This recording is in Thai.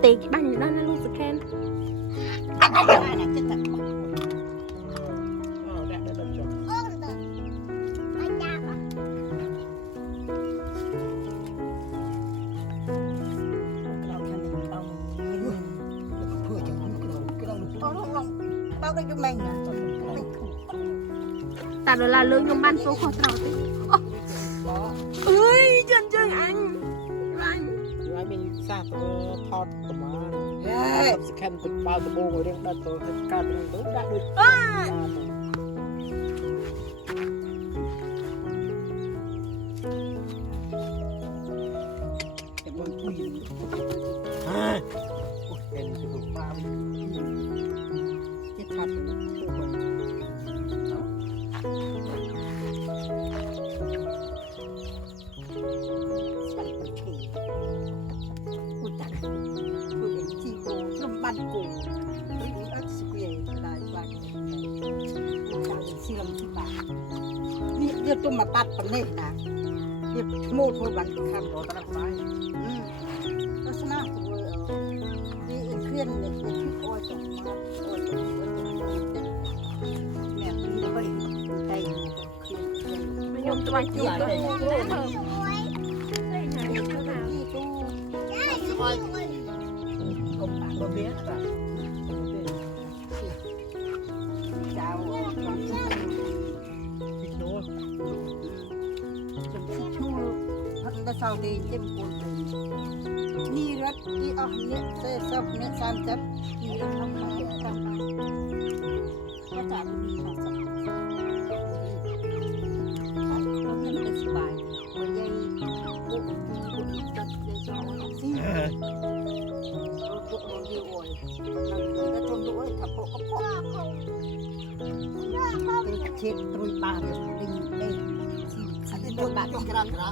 เตะบ้านอยู่นั่นนะลูกสแกน ได้นะจะตัด ได้จบ เราทำเอาเพื่อจะเราลองbao đây cho mình à mình แต่เวลาเรื่องยมบ้านโซ่ขอเราติเอ้ยจันจังอันรัน อยู่ไอ้มีซาตัวทอดประมาณ đấy สแกนติดเปล่าตะโบงเรื่องได้ตัวการเป็นตัวได้ด้วยแต่บนคุยเป็นสุภาพ chết thật ban cổ với các sự đại và chào đến siêu thị bàนี่เดี๋ยวตัวมาตัดปันนี่นะเดี๋ยวโม่ทั่วบันข้ามรถตลาดไม้ลักษณะตัวนี่เคลื่อนเนี่ยที่อ้อยตรงมาอ้อยตรงแม่นี่ไปใจเคลื่อนเคลื่อน ยมตัวจีบตัวนะที่ตู้อ้อยกบปากกบเบี้ยจ้ะเจ้าจำชื่อ พิโน จำชื่อชูพันธุ์สาวดีเจ็บปวดนี่รักที่อ่ะเนี่ยเซ่ซับเนี่ยสามจับนี่รักทำมาทำมาก็จะมีมาสักเราเงินเป็นสบายวันยัยบุกบุกจัดเจ้าสิบุกมันดีโอยนั่งดูแล้วจนดูไอ้ทับโปะก็พอเป็นเช็ดตุยปลาเป็นดิ้งเด้งอันนี้โดนบาดกระดานกระ